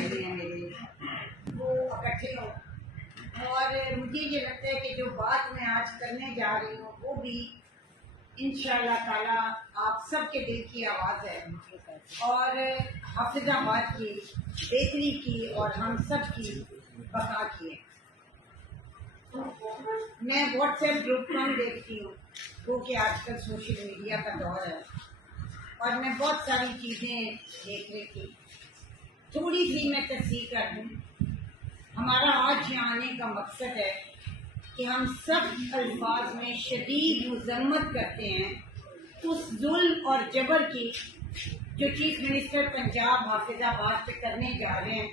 भाई हैं मेरे, वो इकट्ठे हों। और मुझे ये लगता है कि जो बात मैं आज करने जा रही हूँ वो भी इंशाअल्लाह ताला आप सबके दिल की आवाज़ है और हाफिजाबाद की बेहतरी की और हम सब की बका की है। मैं व्हाट्सएप ग्रुप कम देखती हूँ वो कि आजकल सोशल मीडिया का दौर है और मैं बहुत सारी चीज़ें देख रही थी। थोड़ी सी मैं तस्दीक कर दूँ। हमारा आज यहाँ आने का मकसद है कि हम सब अल्फाज में शदीद मज़म्मत करते हैं उस जुल्म और जबर की जो चीफ मिनिस्टर पंजाब हाफिजाबाद पे करने जा रहे हैं,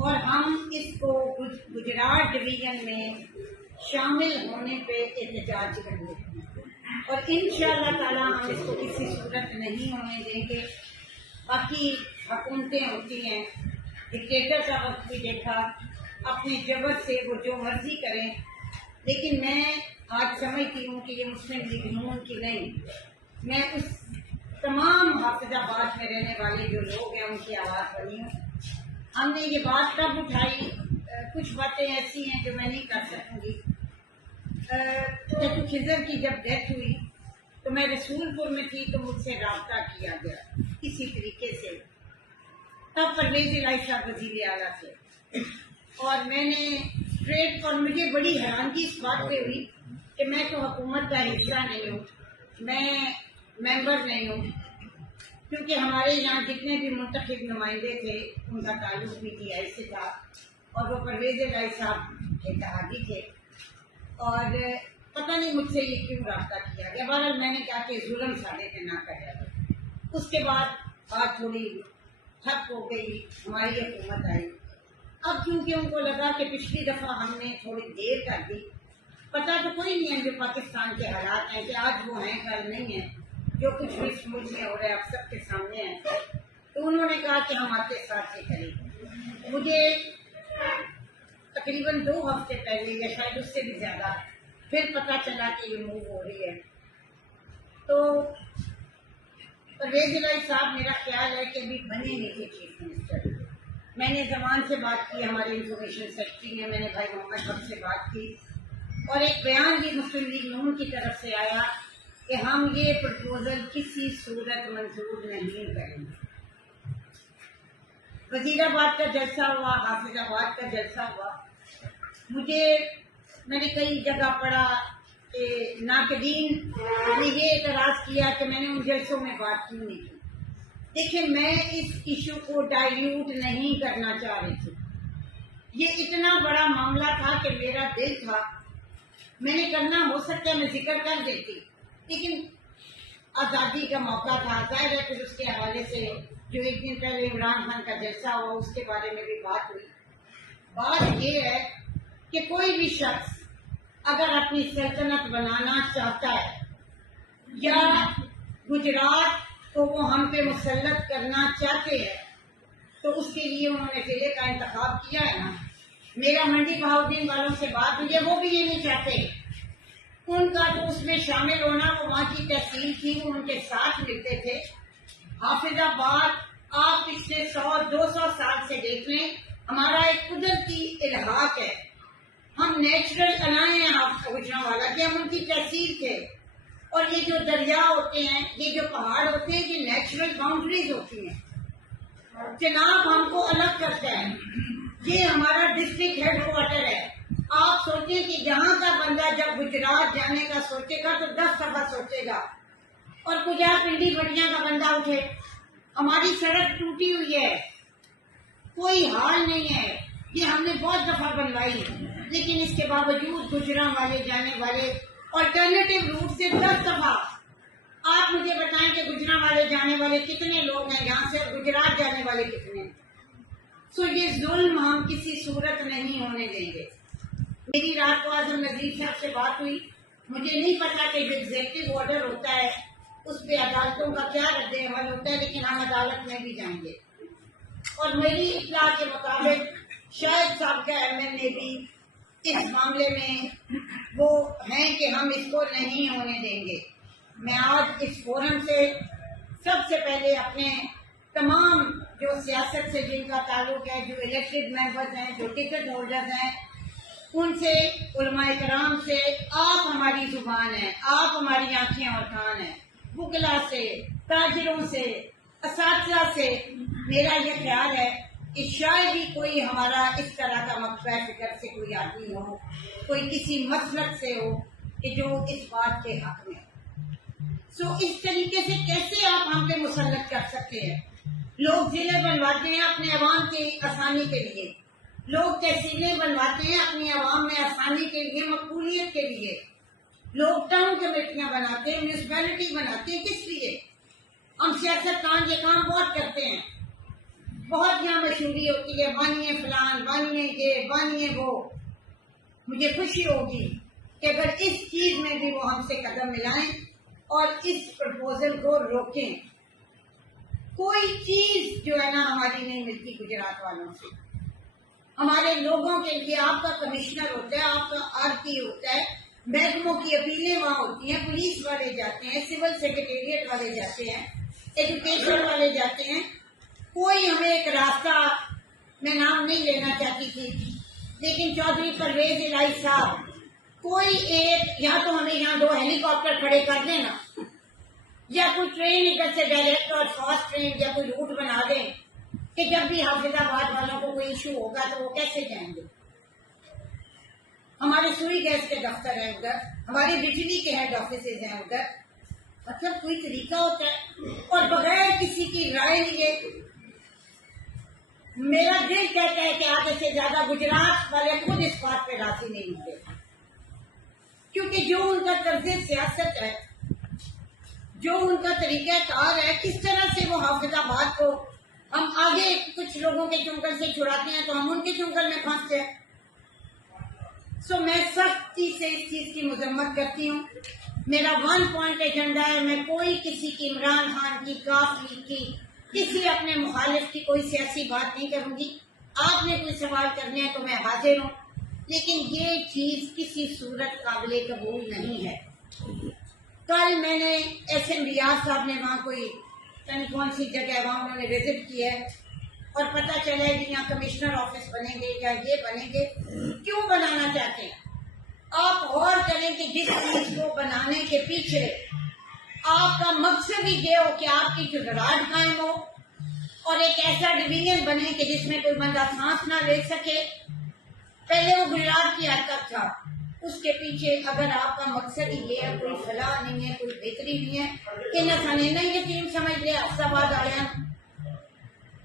और हम इसको गुजरात डिवीज़न में शामिल होने पे एहतजाज करेंगे और इंशाअल्लाह ताला हम इसको किसी सूरत नहीं होने देंगे। बाकी हुकूमतें होती हैं, डिक्टेटर का वक्त भी देखा, अपने जबर से वो जो मर्जी करें, लेकिन मैं आज समझती हूँ कि ये मुस्लिम लीग नून की नहीं, मैं उस तमाम हाफिजाबाद में रहने वाले जो लोग हैं उनकी आवाज़ बनी हूँ। हमने ये बात तब उठाई, कुछ बातें ऐसी हैं जो मैं नहीं कर सकूँगी। जब खिजर की जब डेथ हुई तो मैं रसूलपुर में थी तो मुझसे रब्ता किया गया इसी तरीके से, तब परवेज इलाही साहब वज़ीर आला थे और मैंने स्ट्रेट, और मुझे बड़ी हैरानगी इस बात पे हुई कि मैं तो हुकूमत का हिस्सा नहीं हूँ, मैं मेंबर नहीं हूँ, क्योंकि हमारे यहाँ जितने भी मुंतखब नुमाइंदे थे उनका ताल्लुक PTI से था और वो परवेज इलाही साहब इत्तेहादी थे और पता नहीं मुझसे ये क्यों रब्ता किया गया। बहरहाल मैंने कहा कि जुल्म साले पे ना कर। उसके बाद बात थोड़ी ठप हो गई, हमारी हुकूमत आई। अब क्योंकि उनको लगा कि पिछली दफ़ा हमने थोड़ी देर कर दी, पता तो कोई नहीं है जो पाकिस्तान के हालात हैं कि आज वो हैं कल नहीं है, जो कुछ भी मुल्क में हो रहा है आप सबके सामने है, तो उन्होंने कहा कि हम आपके साथ ही करेंगे। मुझे तकरीबन 2 हफ्ते पहले या शायद उससे भी ज़्यादा फिर पता चला कि ये मूव हो रही है। तो परवेज इलाही साहब, मेरा ख्याल है कि अभी बने नहीं थे चीफ मिनिस्टर। मैंने जमान से बात की, हमारे इंफॉर्मेशन सेक्रेटरी हैं, मैंने भाई मोहम्मद हक से बात की और एक बयान भी मुस्लिम लीग नून की तरफ से आया कि हम ये प्रपोजल किसी सूरत मंजूर नहीं करेंगे। वजीराबाद का जलसा हुआ, हाफिजाबाद का जलसा हुआ, मैंने कई जगह पढ़ा कि नाकदीन ने ये एतराज़ किया कि मैंने उन जलसों में बात क्यों नहीं की। देखिए, मैं इस इशू को डाइल्यूट नहीं करना चाह रही थी, ये इतना बड़ा मामला था कि मेरा दिल था, मैंने करना हो सकता है मैं जिक्र कर देती, लेकिन आज़ादी का मौका था, जाहिर है। फिर उसके हवाले से जो एक दिन पहले इमरान खान का जलसा हुआ उसके बारे में भी बात हुई। बात ये है कि कोई भी शख्स अगर अपनी सल्तनत बनाना चाहता है या गुजरात को वो हम पे मुसल्लत करना चाहते हैं तो उसके लिए उन्होंने जिले का इंतखाब किया है ना। मेरा मंडी बहाउद्दीन वालों से बात हुई है, वो भी ये नहीं चाहते। उनका जो उसमें शामिल होना, वो वहाँ की तहसील थी, वो उनके साथ मिलते थे। हाफिजाबाद आप पिछले 100-200 साल से देख लें, हमारा एक कुदरती इल्हाक है, हम नेचुरल बनाए हैं। आप गुजरांवाला के हम उनकी तहसील थे, और ये जो दरिया होते हैं, ये जो पहाड़ होते हैं, ये नेचुरल बाउंड्रीज होती हैं। चनाब हमको अलग करता है, ये हमारा डिस्ट्रिक्ट हेडक्वार्टर है। आप सोचें कि यहाँ का बंदा जब गुजरात जाने का सोचेगा तो 10 दफा सोचेगा, और कुजा पिंडी बढ़िया का बंदा उठे। हमारी सड़क टूटी हुई है, कोई हाल नहीं है, ये हमने बहुत दफा बनवाई, लेकिन इसके बावजूद गुजरात वाले जाने वाले ऑल्टरनेटिव रूट से 10 दफा। आप मुझे बताएं कि गुजरात वाले जाने वाले कितने लोग हैं यहाँ से, गुजरात जाने वाले कितने। सो ये जुल्म हम किसी सूरत नहीं होने देंगे। मेरी रात को आजम नजीर साहब से बात हुई, मुझे नहीं पता कि जो एग्जेक्टिव ऑर्डर होता है उस पर अदालतों का क्या रद्द अमल होता है, लेकिन हम अदालत में भी जाएंगे। और मेरी इत्तला के मुताबिक शायद साहब का MNA भी इस मामले में वो हैं कि हम इसको नहीं होने देंगे। मैं आज इस फोरम से सबसे पहले अपने तमाम जो सियासत से जिनका ताल्लुक है, जो इलेक्टेड मेंबर्स हैं, जो टिकट होल्डर्स हैं, उनसे, उलमाए कराम से, आप हमारी जुबान है, आप हमारी आंखें और कान है। वुकला से, ताजिरों से, असातिज़ा से मेरा ये ख्याल है कि शायद ही कोई हमारा इस तरह का मकसद फिक्र से कोई आदमी हो, कोई किसी मसलक से हो कि जो इस बात के हक में। इस तरीके से कैसे आप हम पे मुसल्लत कर सकते हैं? लोग जिले बनवाते हैं अपने अवाम की आसानी के लिए, लोग तहसीलें बनवाते हैं अपनी अवाम में आसानी के लिए, मकबूलियत के लिए, लोग टाउन कमेटियां बनाते हैं, म्यूनसिपैलिटी बनाते हैं, किस लिए? हम सियासतदान ये काम बहुत करते हैं, बहुत यहाँ मशहूरी होती है, बानिए फलान, बानिए ये, बानिए वो। मुझे खुशी होगी कि अगर इस चीज में भी वो हमसे कदम मिलाएं और इस प्रपोजल को रोकें। कोई चीज जो है ना हमारी नहीं मिलती गुजरात वालों से। हमारे लोगों के लिए आपका कमिश्नर होता है, आपका आरटी होता है, महकमों की अपीलें वहाँ होती हैं, पुलिस वाले जाते हैं, सिविल सेक्रेटेरिएट वाले जाते हैं, एजुकेशन वाले जाते हैं। कोई हमें एक रास्ता, मैं नाम नहीं लेना चाहती थी, लेकिन चौधरी परवेज इलाही साहब, कोई एक, या तो हमें यहाँ 2 हेलीकॉप्टर खड़े कर देना, या कोई ट्रेन इधर से डायरेक्ट और फास्ट ट्रेन या कोई रूट बना दें कि जब भी हाफिजाबाद वालों को कोई इशू होगा तो वो कैसे जाएंगे। हमारे सुई गैस के दफ्तर हैं उधर, हमारी बिजली के हेड ऑफिस हैं उधर। मतलब कोई तरीका होता है, और बगैर किसी की राय लिए मेरा दिल कहता है कि आधे से ज्यादा गुजरात वाले खुद इस बात पे राजी नहीं होंगे, क्योंकि जो उनका तर्ज सियासत है, जो उनका तरीका कार है, किस तरह से वो हाफिजाबाद को हम आगे कुछ लोगों के चुंगल से छुड़ाते हैं तो हम उनके चुंगल में फंसते हैं। मैं सख्ती से इस चीज की मजम्मत करती हूँ। मेरा 1 पॉइंट एजेंडा है, मैं कोई किसी की, इमरान खान की, काफ लीग की, किसी अपने मुखालिफ की कोई सियासी बात नहीं करूंगी। आपने कोई सवाल करने हैं तो मैं हाजिर हूँ, लेकिन ये चीज किसी सूरत काबिले कबूल नहीं है। कल मैंने SM रियाज साहब ने वहाँ कोई कौन सी जगह वहाँ उन्होंने विजिट की है और पता चला है कि यहाँ कमिश्नर ऑफिस बनेंगे या ये बनेंगे। क्यों बनाना चाहते हैं? आप गौर करें कि जिस चीज को बनाने के पीछे आपका मकसद ही ये हो कि आपकी जुगराट कायम हो और एक ऐसा डिवीजन बने कि जिसमें कोई बंदा सांस ना ले सके। पहले वो गुजरात की हरकत था, उसके पीछे अगर आपका मकसद ही ये है, कोई फलाह नहीं है, कोई बेहतरी नहीं है, कि न थाने नहीं यकीन समझ लिया हफ्ताबाद आया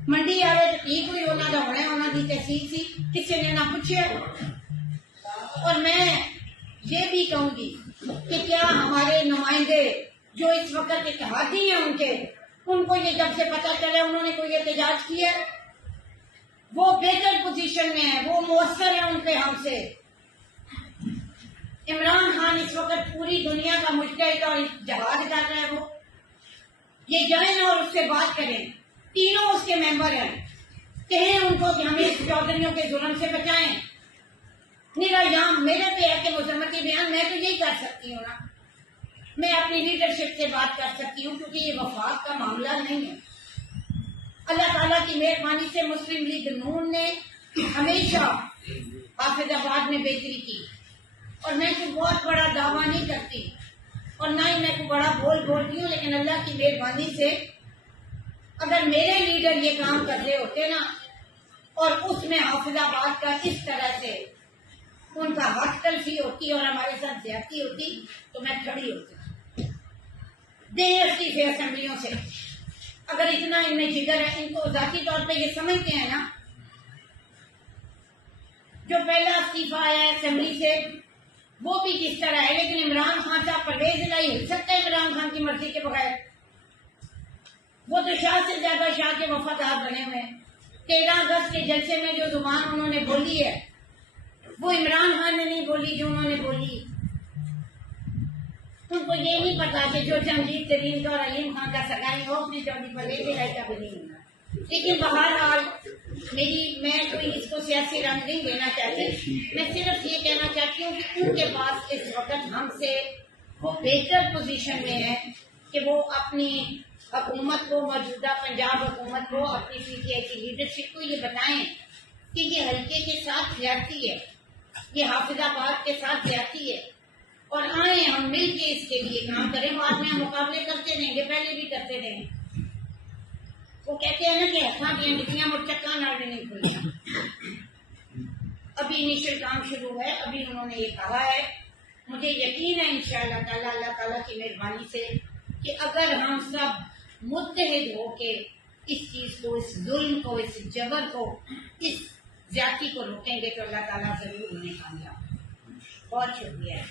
मंडी आए तो ठीक हुई, उन्होंने होने उन्होंने तहसील सी, किसी ने ना पूछे। और मैं ये भी कहूंगी कि क्या हमारे नुमाइंदे जो इस वक्त इत्तेहादी हैं उनको ये जब से पता चला उन्होंने कोई एहतजाज किया? वो बेहतर पोजीशन में है, वो मुअस्सर है उनपे हमसे। इमरान खान इस वक्त पूरी दुनिया का मुजतहिद और जहाज कर रहा है। वो ये जाए ना और उससे बात करें, तीनों उसके मेंबर हैं, कहें उनको कि हमें इस चौधरियों के जुल्म से बचाएं। मेरा यहाँ मेरे पे है कि मुजम्मती बयान मैं तो यही कर सकती हूँ ना, मैं अपनी लीडरशिप से बात कर सकती हूँ, क्योंकि ये वफाक का मामला नहीं है। अल्लाह ताला की मेहरबानी से मुस्लिम लीग नून ने हमेशा हाफिजाबाद में बेहतरी की, और मैं कोई बहुत बड़ा दावा नहीं करती और ना ही मैं कोई बड़ा बोलती हूँ, लेकिन अल्लाह की मेहरबानी से अगर मेरे लीडर ये काम कर रहे होते ना और उसमें हाफिजाबाद का इस तरह से उनका हक तलफी होती और हमारे साथ ज्यादती होती तो मैं खड़ी होती। देसी से असेंबलियों से अगर इतना इनमें जिगर है, इनको जाती तौर पे ये समझते हैं ना, जो पहला इस्तीफा आया है असेंबली से वो भी किस तरह है, लेकिन इमरान खान साहब परवेज इलाही हिल सकता है इमरान खान की मर्जी के बगैर? वो तो शाह से ज्यादा शाह के वफादार बने हुए हैं। 13 अगस्त के जलसे में जो जुबान उन्होंने बोली है वो इमरान खान ने नहीं बोली, जो उन्होंने बोली। उनको ये नहीं पता कि जो जंगजीत तरीन का और अलीम खान का सगाई हो अपनी चौधरी परवेज इलाही का भी नहीं होना। लेकिन बहरहाल मैं कोई इसको सियासी रंग नहीं देना चाहती, मैं सिर्फ ये कहना चाहती हूँ कि उनके पास इस वक्त हमसे वो बेहतर पोजीशन में है कि वो अपनी हुकूमत को, मौजूदा पंजाब हुकूमत को, अपनी पीटीआई लीडरशिप को ये बताएं कि ये हल्के के साथ ज्यादती है, ये हाफिजाबाद के साथ ज्यादती है, और आए हम मिल के इसके लिए काम करें। बाद में हम मुकाबले करते रहेंगे, पहले भी करते रहे। वो कहते हैं ना कि हथा दिया निकलियां मुचक्का नाल नहीं खुलियां। अभी इनिशियल काम शुरू है, अभी उन्होंने ये कहा है। मुझे यकीन है इंशाअल्लाह ताला, अल्लाह ताला की मेहरबानी से, कि अगर हम सब मुत्तहिद होके इस चीज को, इस जुल्म को, इस जबर को, इस ज्यादती को रोकेंगे तो अल्लाह ताला जरूर उन्हें कामयाब। बहुत शुक्रिया।